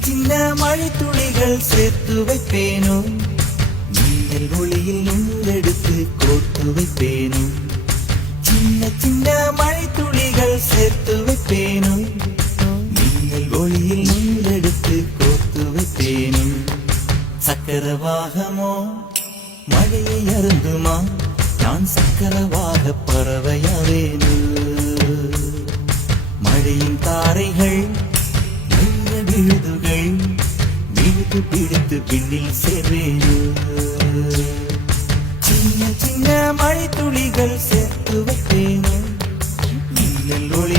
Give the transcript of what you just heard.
சின்ன மழை துளிகள் சேர்த்து வைப்பேனோ மின்னல் ஒளியில் நுண்ணெடுத்து கோர்த்து வைப்பேனோ சின்ன சின்ன மழை துளிகள் சேர்த்து வைப்பேனோ மின்னல் ஒளியில் நுண்ணெடுத்து கோர்த்து வைப்பேனோ சக்கரவாகமோ மழையை அருந்துமா நான் சக்கரவாக பறவையாவேனோ மழையின் தாரைகள் விழுதுகள் விழுது பிடித்து பின்னில் சேர்வேனோ சின்ன சின்ன மழை துளிகள் சேர்த்து வைப்பேனோ மின்னல் ஒளி